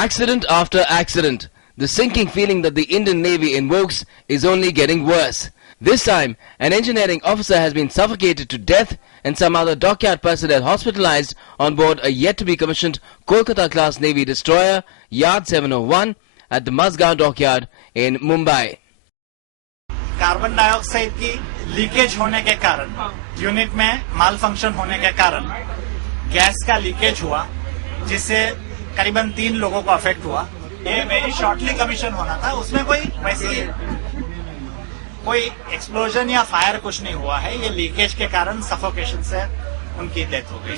Accident after accident. The sinking feeling that the Indian Navy invokes is only getting worse. This time, an engineering officer has been suffocated to death and some other dockyard personnel hospitalized on board a yet-to-be-commissioned Kolkata-class Navy destroyer, Yard 701, at the Mazgaon dockyard in Mumbai. Carbon dioxide की leakage होने के कारण, unit में माल function होने के कारण gas का leakage हुआ, जिससे करीबन 3 लोगों को अफेक्ट हुआ। ये वेरी शॉर्टली कमीशन होना था, उसमें कोई एक्सप्लोजन या फायर कुछ नहीं हुआ है। ये लीकेज के कारण सफोकेशन से उनकी डेथ हो गई।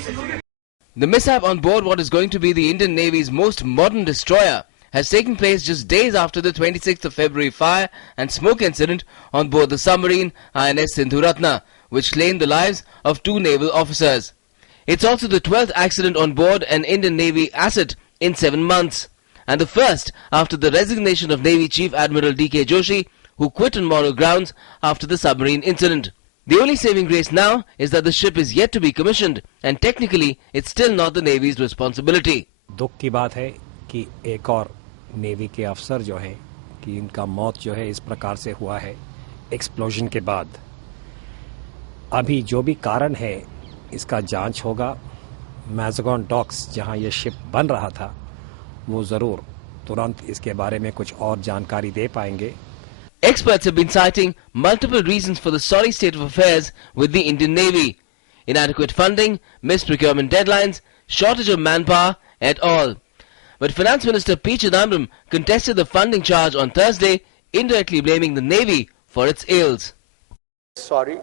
The mishap on board what is going to be the Indian Navy's most modern destroyer has taken place just days after the 26th of February fire and smoke incident on board the submarine INS Sindhuratna, which claimed the lives of 2 naval officers. It's also the 12th accident on board an Indian Navy asset in 7 months, and the first after the resignation of Navy Chief Admiral D.K. Joshi, who quit on moral grounds after the submarine incident. The only saving grace now is that the ship is yet to be commissioned, and technically it's still not the Navy's responsibility. दुख की बात है कि एक और navy के अफसर जो हैं कि इनका मौत जो है इस प्रकार से हुआ है एक्सप्लोजन के बाद। अभी जो भी कारण है इसका जांच होगा। मैज़गान डॉक्स जहां ये शिप बन रहा था वो जरूर तुरंत इसके बारे में कुछ और जानकारी दे पाएंगे। Experts have been citing multiple reasons for the sorry state of affairs with the Indian Navy: inadequate funding, missed procurement deadlines, shortage of manpower, et al. But Finance Minister P. Chidambaram contested the funding charge on Thursday, indirectly blaming the Navy for its ills. Sorry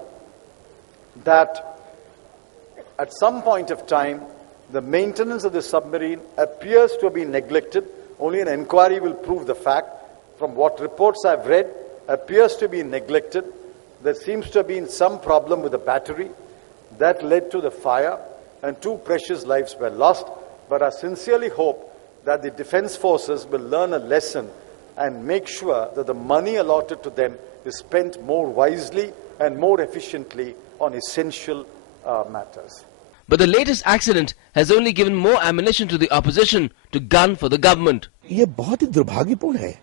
that at some point of time the maintenance of the submarine appears to have been neglected. Only an inquiry will prove the fact. From what reports I've read, appears to be neglected. There seems to have been some problem with the battery that led to the fire, and 2 precious lives were lost. But I sincerely hope that the defense forces will learn a lesson and make sure that the money allotted to them is spent more wisely and more efficiently on essential matters. But the latest accident has only given more ammunition to the opposition to gun for the government. ये बहुत ही दुर्भाग्यपूर्ण है।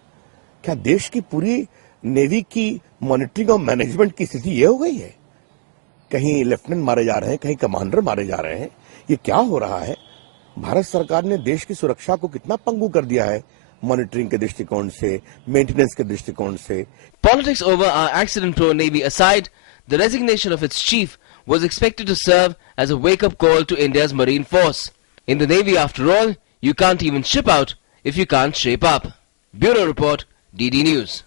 क्या देश की पूरी navy की monitoring और मैनेजमेंट की स्थिति ये हो गई है? कहीं लेफ्टिनेंट मारे जा रहे हैं, कहीं कमांडर मारे जा रहे हैं। ये क्या हो रहा है? भारत सरकार ने देश की सुरक्षा को कितना पंगु कर दिया है, मॉनिटरिंग के दृष्टिकोण से, मेंटेनेंस के दृष्टिकोण से। Politics over our accident-prone Navy aside, the resignation of its chief was expected to serve as a wake-up call to India's Marine Force. In the Navy, after all, you can't even ship out if you can't shape up. Bureau Report, DD News.